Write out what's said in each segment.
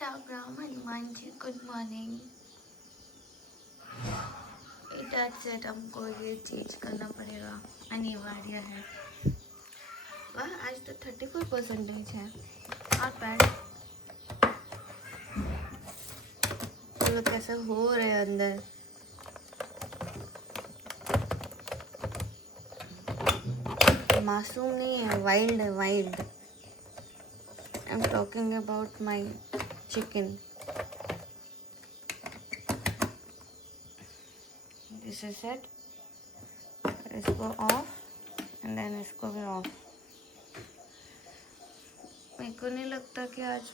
Ram Ram Hanuman ji, good morning. इधर से हमको ये चेंज करना पड़ेगा, अनिवार्य है। वाह, आज तो 34% है। Not bad. ये लोग कैसे हो रहे हैं अंदर। मासूम नहीं है, वाइल्ड है, wild. I am talking about my chicken. This is it. इसको ऑफ एंड देन इसको भी ऑफ। मेरे को नहीं लगता कि आज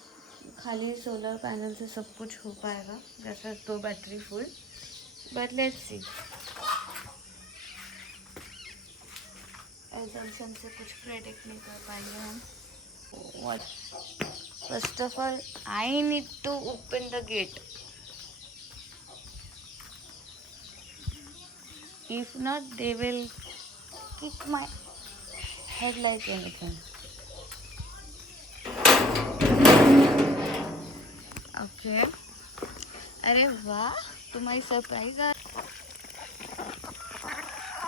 खाली सोलर पैनल से सब कुछ हो पाएगा, जैसे 2 battery full, but let's see. Assumption से कुछ प्रेडिक्ट नहीं कर पाएंगे हम। What, first of all I need to open the gate. If not they will kick my head like anything. Okay, अरे वाह, तुम्हारी सरप्राइज आ।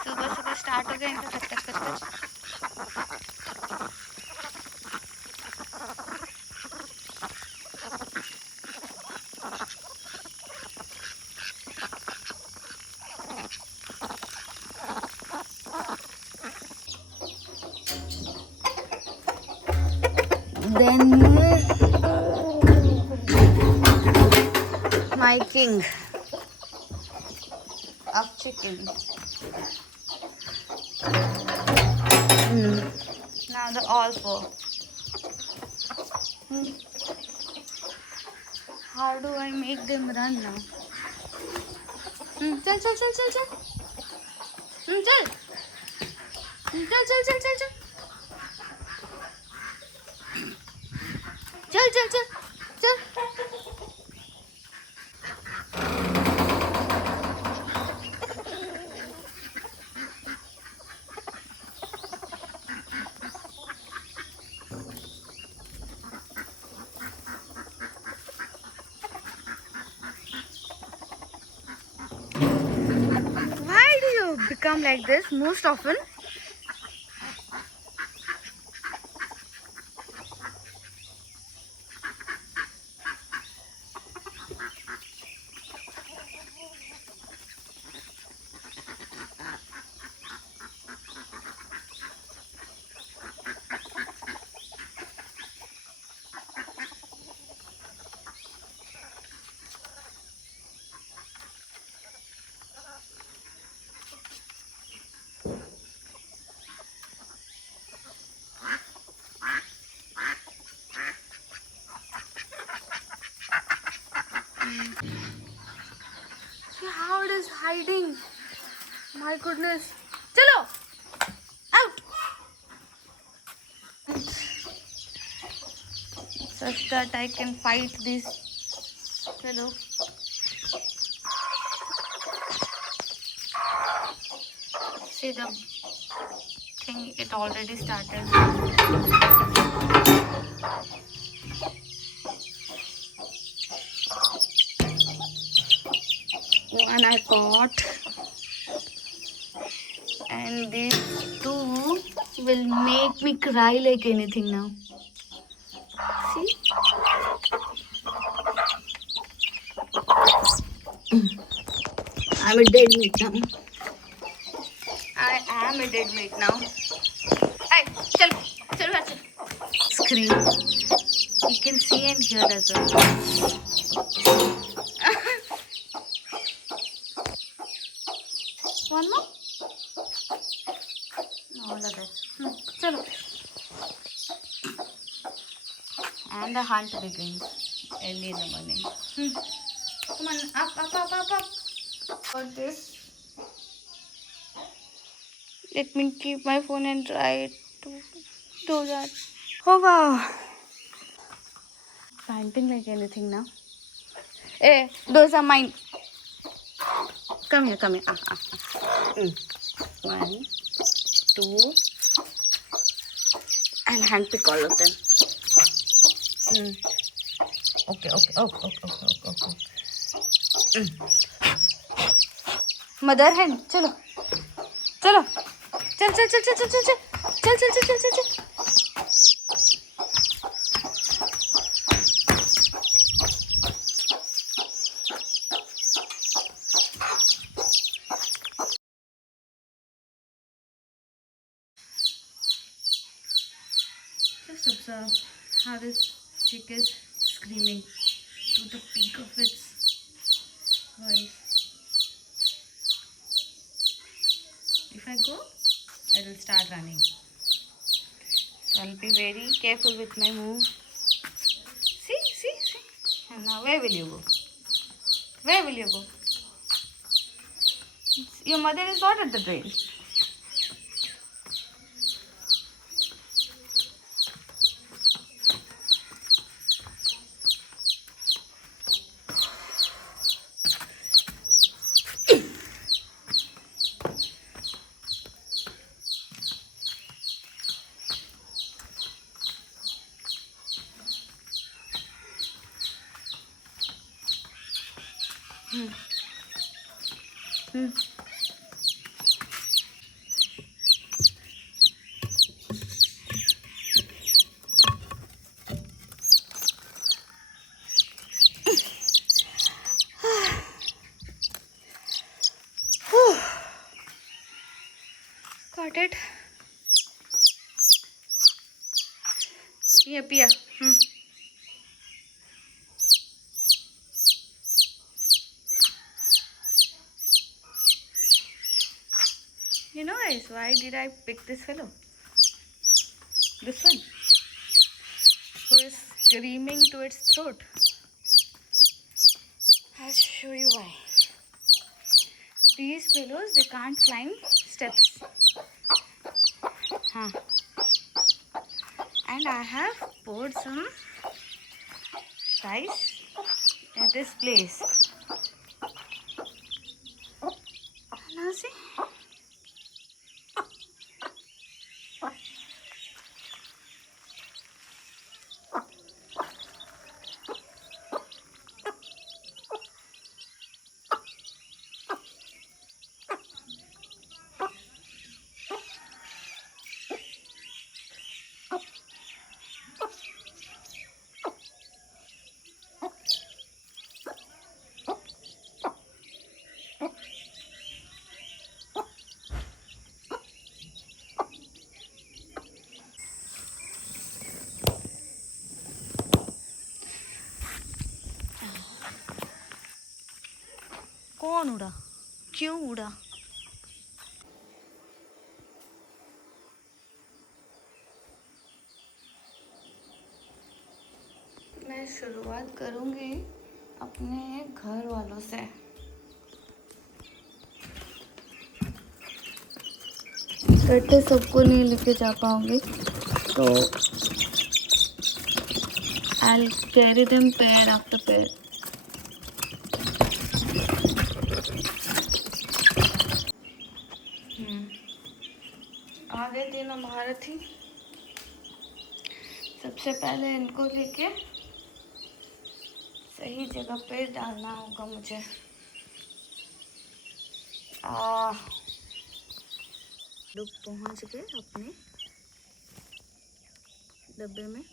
सुबह सुबह स्टार्ट हो गया इनका कच कच कच कच। Then my king of chicken. Now the all four. How do I make them run now? चल चल चल चल चल। चल चल चल चल चल चल। चल चल चल चल। Why do you become like this most often? See how it is hiding. My goodness. Chalo. Out. Such that I can fight this. Hello. See the thing, it already started. One I caught, and these two will make me cry like anything now. See? I'm a dead meat now. I am a dead meat now. Hey, chal, chal, chal. Scream. You can see and hear as well. One more? No, all of it. Chalo. And the hunt begins early in the morning. Come on, up, up, up, up, up. For this, let me keep my phone and try to do that. Oh wow. Panting like anything now. Hey, those are mine. Come here, come here. One, two. I'll handpick all of them. Okay okay okay okay okay okay mother hand चलो चलो चल चल चल चल चल चल चल चल चल चल चल चल Just observe how this chick is screaming to the peak of its voice. If I go, it will start running. So I'll be very careful with my move. See, see, see. And now where will you go? Where will you go? Your mother is not at the drain. Got it. Pia. You know guys, why did I pick this fellow? This one. Who is screaming to its throat. I'll show you why. These fellows, they can't climb steps. And I have poured some rice at this place. Now see. कौन उड़ा? क्यों उड़ा? मैं शुरुआत करूँगी अपने घर वालों से। गड्ढे सबको नहीं लेके जा पाऊँगी, तो I'll carry them pair after pair. आगे तीनों महारथी। सबसे पहले इनको लेके सही जगह पे डालना होगा मुझे। लोग पहुंच गए अपने डब्बे में।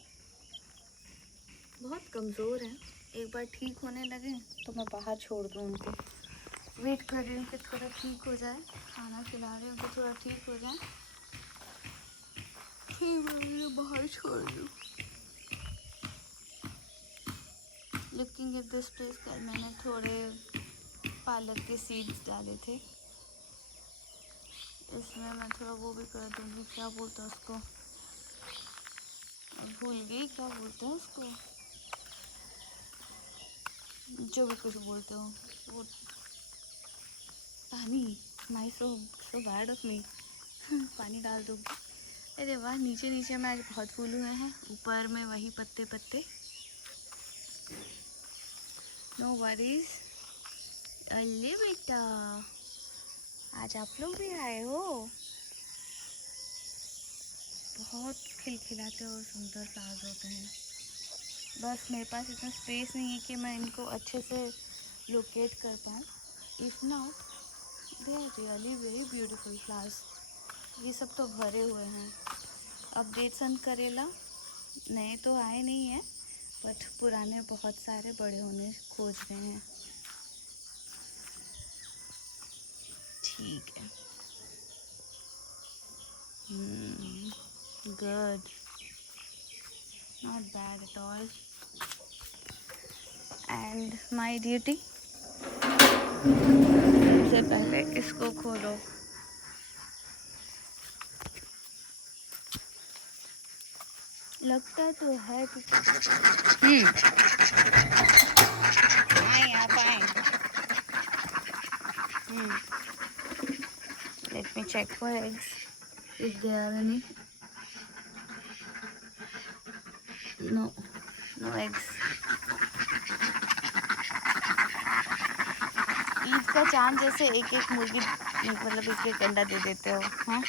बहुत कमज़ोर हैं, एक बार ठीक होने लगे तो मैं बाहर छोड़ दूँ उनको। वेट कर रही हूँ कि थोड़ा ठीक हो जाए, खाना खिला रही हूँ कि थोड़ा ठीक हो जाए, फिर बाहर छोड़ दूँ। लुकिंग एट दिस प्लेस, कल मैंने थोड़े पालक के सीड्स डाले थे, इसमें मैं थोड़ा वो भी कर दूँगी। क्या बोलते हैं उसको, भूल गई क्या बोलते हैं उसको, जो भी कुछ बोलते हो वो। पानी, माई सो बैड ऑफ मी। पानी डाल दूँगी। अरे वाह, नीचे नीचे में आज बहुत फूल हुए हैं, ऊपर में वही पत्ते पत्ते। No worries. अल्ले बेटा, आज आप लोग भी आए हो। बहुत खिलखिलाते और सुंदर फ्लावर्स होते हैं। बस मेरे पास इतना स्पेस नहीं है कि मैं इनको अच्छे से लोकेट कर पाऊँ। If not, they are really very beautiful flowers. ये सब तो भरे हुए हैं। अपडेट्स ऑन करेला नए तो आए नहीं हैं, बट पुराने बहुत सारे बड़े होने खोज रहे हैं। ठीक है, good, not bad at all. And my duty, सबसे पहले इसको खोलो। लगता तो है कि आए आप आए। Let me check for eggs if there are any. No, no eggs. Eid का चांद जैसे एक एक मुर्गी, मतलब एक एक अंडा दे देते हो। हाँ,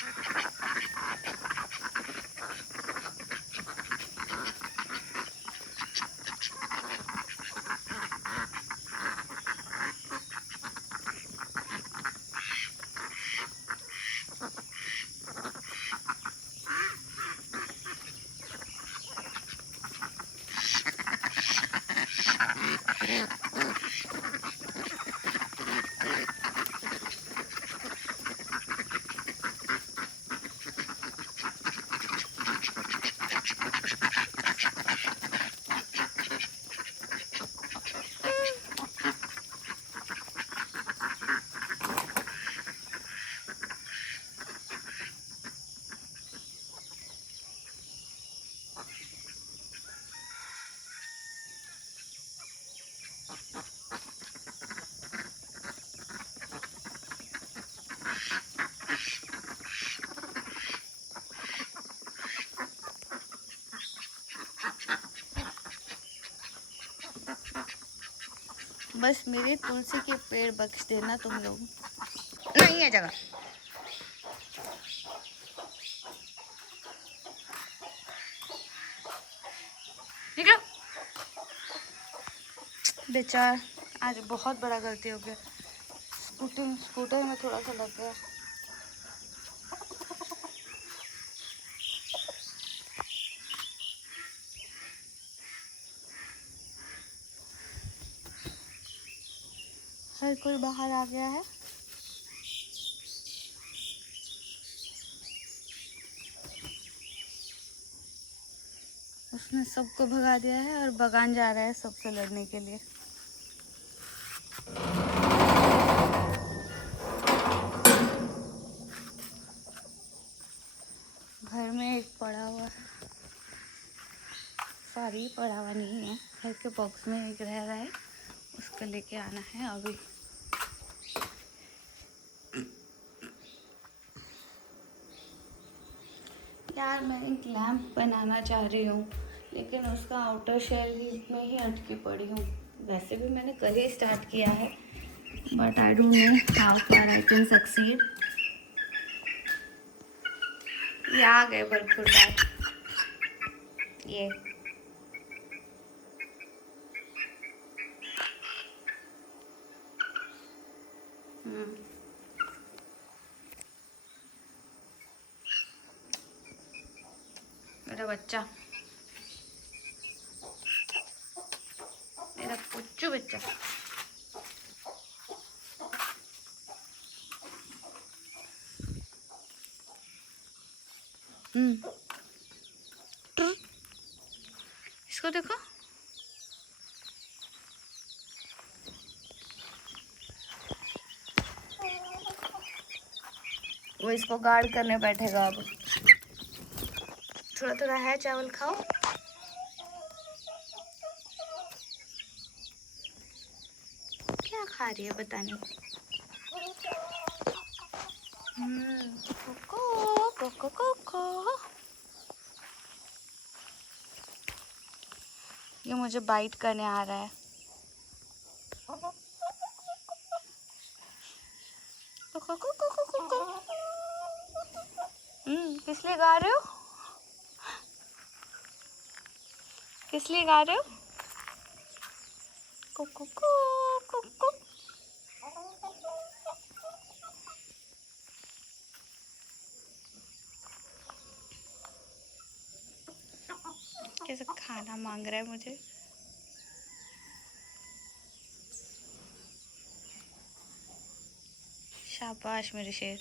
बस मेरे तुलसी के पेड़ बख्श देना तुम लोग। नहीं है जगह। निकलो। बेचार, आज बहुत बड़ा गलती हो गया। स्कूटर में थोड़ा सा लग गया। हर कोई बाहर आ गया है। उसने सबको भगा दिया है और बगान जा रहा है सबसे लड़ने के लिए। घर में एक पड़ा हुआ है, सॉरी पड़ा हुआ नहीं है, घर के बॉक्स में एक रह रहा है, उसको लेके आना है अभी। यार मैं एक लैम्प बनाना चाह रही हूँ, लेकिन उसका आउटर शेल में ही अटकी पड़ी हूँ। वैसे भी मैंने कल ही स्टार्ट किया है, but I don't know how far I can succeed. ये आ गए भरपूर बार। ये मेरा बच्चा, मेरा पुच्चू बच्चा। इसको देखो, वो इसको गार्ड करने बैठेगा अब। थोड़ा थोड़ा है, चावल खाओ। क्या खा रही है बताने। Coco Coco Coco. ये मुझे बाइट करने आ रहा है। Coco Coco Coco. किस लिए गा रहे हो? किस लिए गा रहे हो? कुकू कुकू। कैसे खाना मांग रहा है मुझे। शाबाश मेरे शेर,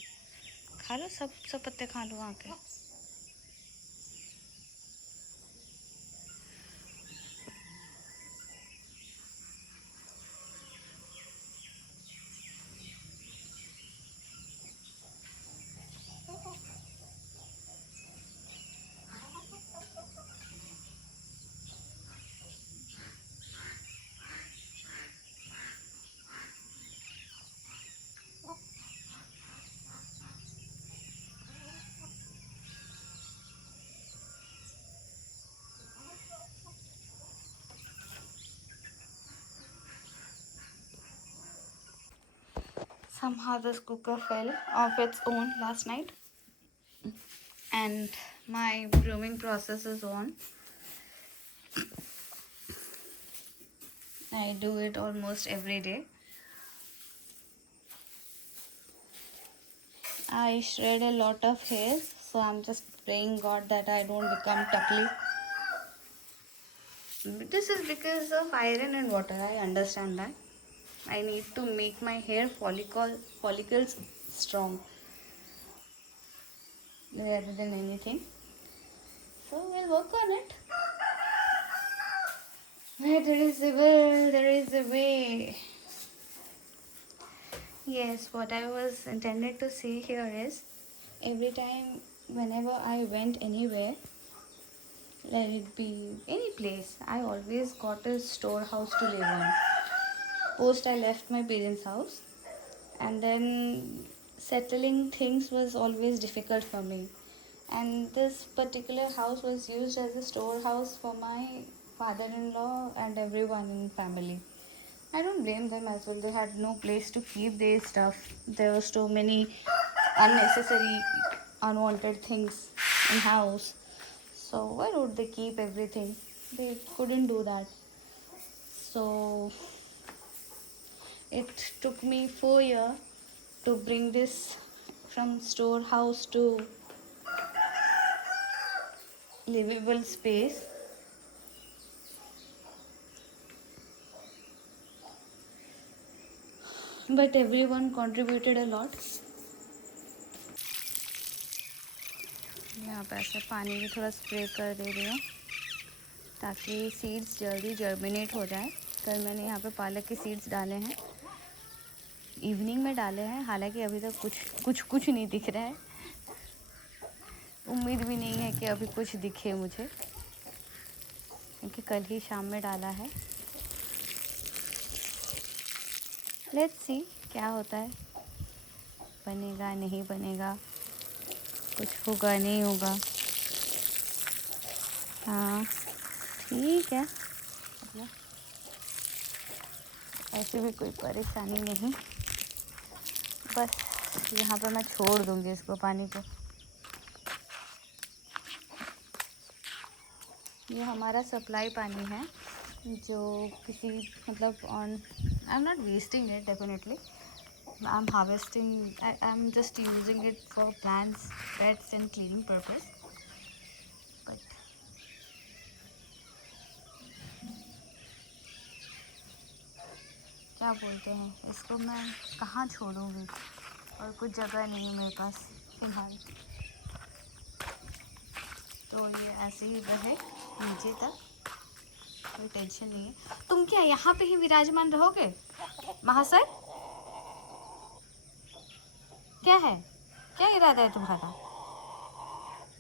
खा लो सब सब पत्ते खा लो वहाँ के। Somehow this cooker fell of its own last night, and my grooming process is on. I do it almost every day. I shred a lot of hairs, so I'm just praying God that I don't become tuckly. This is because of iron and water. I understand that. I need to make my hair follicles strong rather than anything. So we'll work on it. Where there is a will, there is a way. Yes, what I was intended to say here is, every time, whenever I went anywhere, let it be any place, I always got a storehouse to live on. Post I left my parents' house, and then settling things was always difficult for me. And this particular house was used as a storehouse for my father-in-law and everyone in family. I don't blame them as well. They had no place to keep their stuff. There were so many unnecessary, unwanted things in house. So why would they keep everything? They couldn't do that. So it took me 4 years to bring this from storehouse to livable space. But everyone contributed a lot. यहाँ पे ऐसे पानी भी थोड़ा spray कर दे रही हूँ ताकि सीड्स जल्दी जर्मिनेट हो जाए। कल मैंने यहाँ पे पालक के सीड्स डाले हैं, इवनिंग में डाले हैं, हालांकि अभी तक कुछ नहीं दिख रहा है। उम्मीद भी नहीं है कि अभी कुछ दिखे मुझे, क्योंकि कल ही शाम में डाला है। लेट्स सी क्या होता है, बनेगा नहीं बनेगा, कुछ होगा नहीं होगा। हाँ ठीक है, ऐसे भी कोई परेशानी नहीं। बस यहाँ पे मैं छोड़ दूँगी इसको, पानी को। ये हमारा सप्लाई पानी है, जो किसी मतलब on, I am not wasting it definitely, I am harvesting, I am just using it for plants, pets and cleaning purpose. But क्या बोलते हैं इसको, मैं कहाँ छोड़ूंगी, और कुछ जगह नहीं है मेरे पास फिलहाल, तो ये ऐसे ही रहे नीचे तक, कोई टेंशन नहीं है। तुम क्या यहाँ पे ही विराजमान रहोगे महाशय? क्या है, क्या इरादा है तुम्हारा?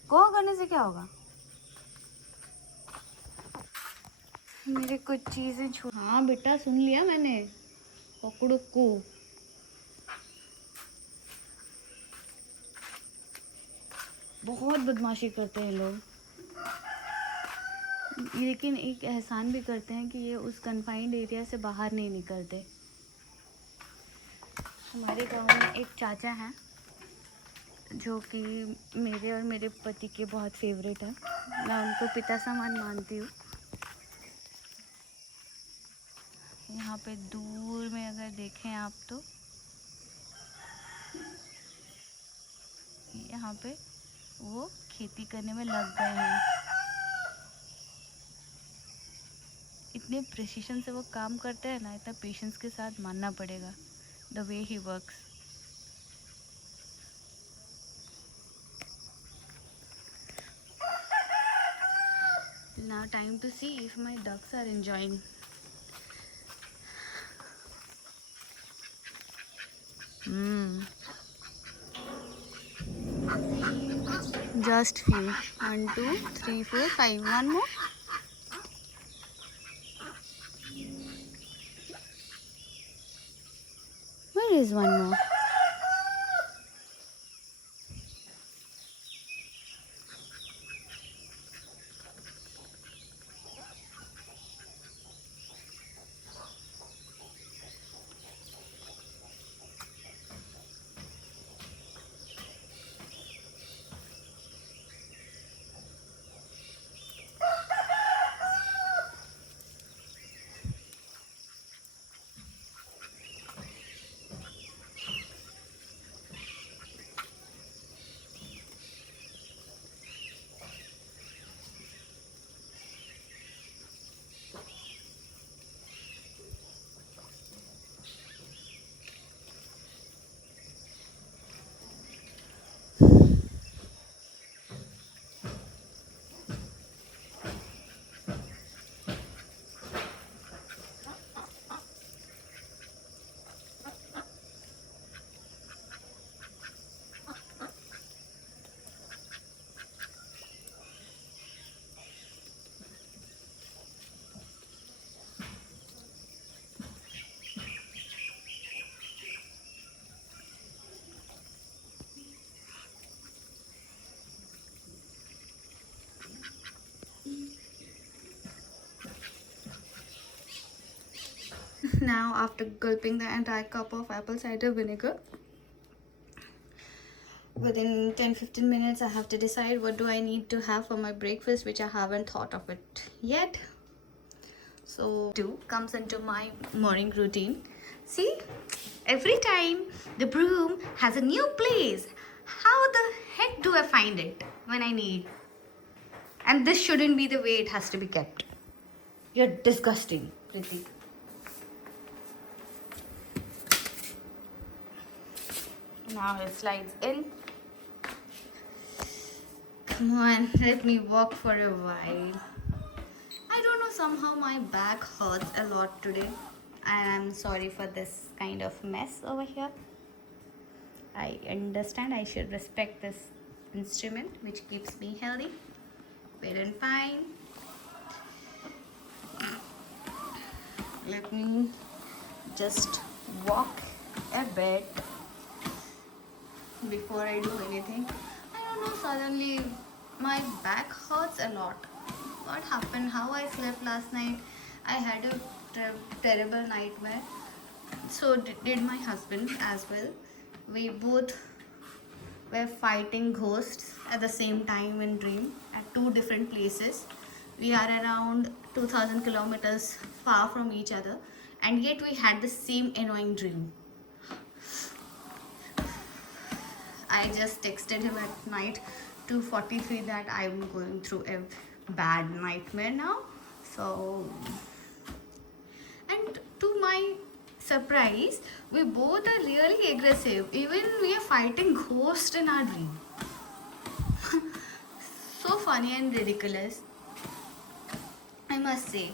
गो करने से क्या होगा? मेरे कुछ चीज़ें छू। हाँ बेटा सुन लिया मैंने, पकड़ो को। बहुत बदमाशी करते हैं लोग, लेकिन एक एहसान भी करते हैं कि ये उस कन्फाइंड एरिया से बाहर नहीं निकलते। हमारे गांव में एक चाचा हैं जो कि मेरे और मेरे पति के बहुत फेवरेट है। मैं उनको पिता समान मानती हूँ। यहाँ पे दूर में अगर देखें आप तो यहाँ पे वो खेती करने में लग गए हैं। इतने प्रिसीशन से वो काम करते हैं ना, इतना पेशेंस के साथ मानना पड़ेगा the way he works. Now time to see if my ducks are enjoying. Just few. 1, 2, 3, 4, 5. One more. Where is one more? Now, after gulping the entire cup of apple cider vinegar, within 10-15 minutes I have to decide what do I need to have for my breakfast, which I haven't thought of it yet. So, two comes into my morning routine. See, every time the broom has a new place, how the heck do I find it when I need? And this shouldn't be the way it has to be kept. You're disgusting, Priti. Now it slides in. Come on, let me walk for a while. I don't know, somehow my back hurts a lot today. I'm sorry for this kind of mess over here. I understand I should respect this instrument which keeps me healthy, fit and fine. Let me just walk a bit before I do anything. I don't know, suddenly my back hurts a lot. What happened? How I slept last night? I had a terrible nightmare. So did my husband as well. We both were fighting ghosts at the same time in dream at two different places. We are around 2000 kilometers far from each other, and yet we had the same annoying dream. I just texted him at night 2:43 that I'm going through a bad nightmare now. So, and to my surprise, we both are really aggressive. Even we are fighting ghosts in our dream. So funny and ridiculous, I must say.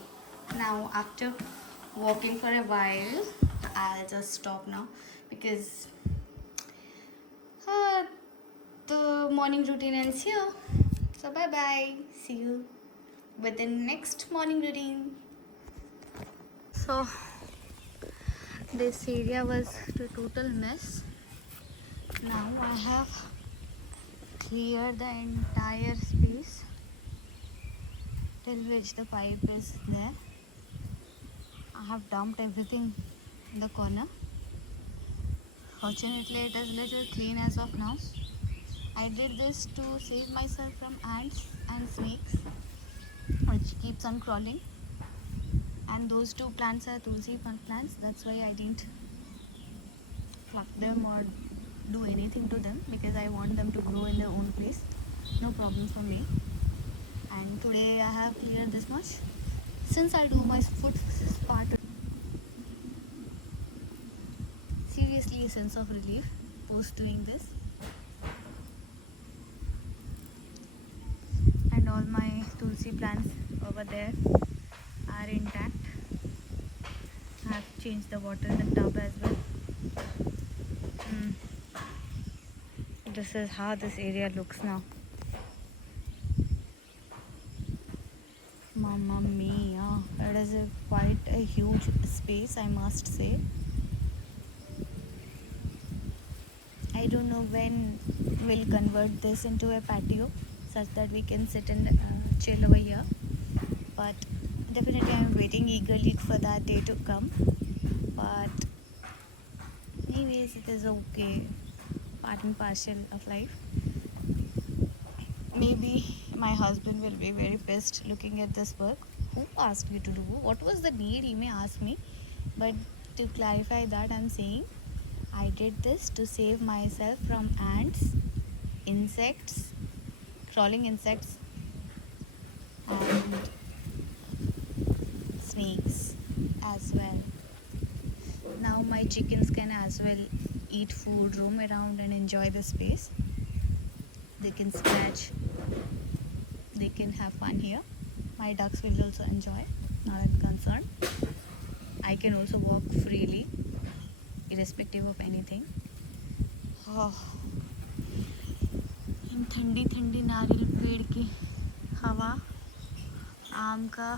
Now, after walking for a while, I'll just stop now because the morning routine ends here. So bye bye. See you with the next morning routine. So this area was a total mess. Now I have cleared the entire space till which the pipe is there. I have dumped everything in the corner. Fortunately, it is little clean as of now. I did this to save myself from ants and snakes which keeps on crawling. And those two plants are tulsi plants. That's why I didn't pluck them or do anything to them, because I want them to grow in their own place. No problem for me. And today I have cleared this much. Since I'll do my foot part, seriously a sense of relief post doing this. And all my tulsi plants over there are intact. I have changed the water in the tub as well. This is how this area looks now. Mamma mia, it is quite a huge space, I must say. I don't know when we'll convert this into a patio such that we can sit and chill over here, but definitely I'm waiting eagerly for that day to come. But anyways, it is okay, part and parcel of life. Maybe my husband will be very pissed looking at this work. Who asked you to do? What was the need? He may ask me. But to clarify that, I'm saying I did this to save myself from ants, insects, crawling insects, and snakes as well. Now my chickens can as well eat food, roam around and enjoy the space. They can scratch, they can have fun here. My ducks will also enjoy, not I'm concerned. I can also walk freely, irrespective of anything. Oh. ठंडी ठंडी नारियल पेड़ की हवा, आम का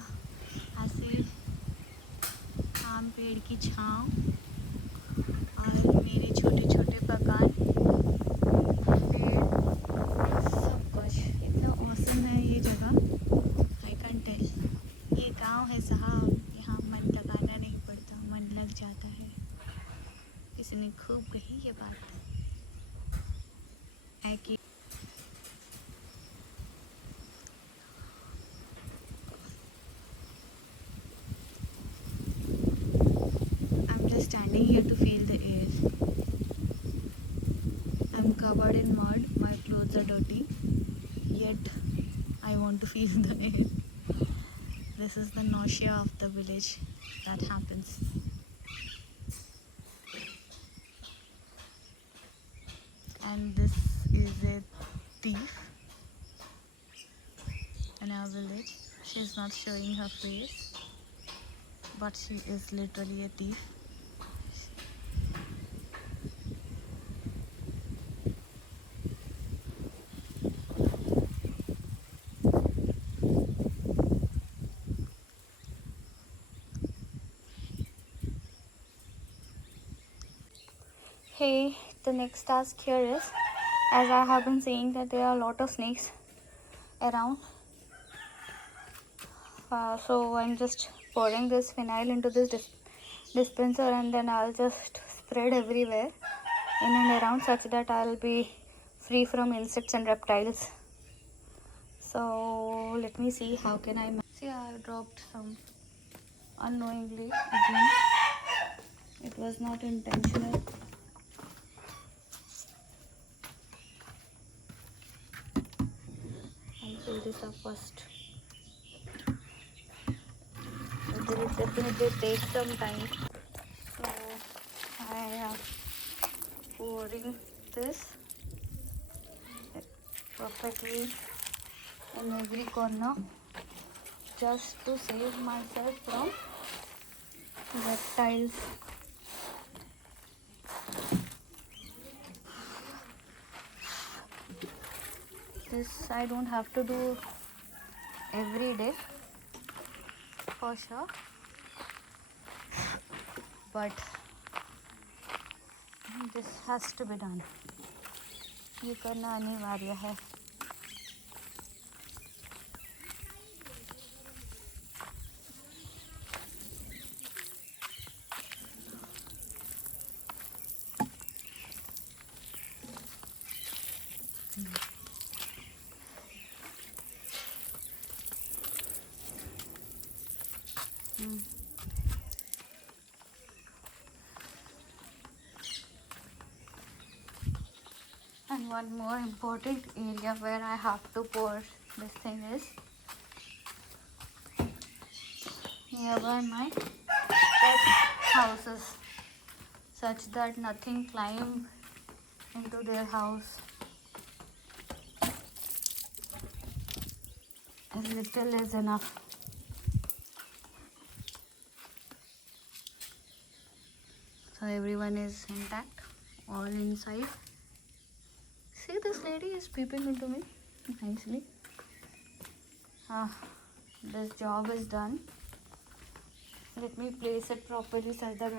ऐसे आम पेड़ की छाँव, और मेरे छोटे छोटे बगान, पेड़, सब कुछ इतना औसम है ये जगह। I can tell. ये गांव है साहब, यहाँ मन लगाना नहीं पड़ता, मन लग जाता है। किसी ने खूब कही ये बात है कि standing here to feel the air. I'm covered in mud, my clothes are dirty, yet I want to feel the air. This is the nausea of the village that happens. And this is a thief in our village. She's not showing her face, but she is literally a thief. Hey, the next task here is, as I have been saying that there are a lot of snakes around, so I'm just pouring this phenyl into this dispenser, and then I'll just spread everywhere in and around, such that I'll be free from insects and reptiles. So let me see how can I see. I dropped some unknowingly again. It was not intentional. Fill this up first. It will definitely take some time. So I am pouring this perfectly in every corner, just to save myself from reptiles. This I don't have to do every day for sure, but this has to be done. ये करना अनिवार्य है. And one more important area where I have to pour this thing is nearby my pet houses, such that nothing climb into their house. A little is enough. So everyone is intact, all inside. See, this lady is peeping into me nicely. This job is done. Let me place it properly such that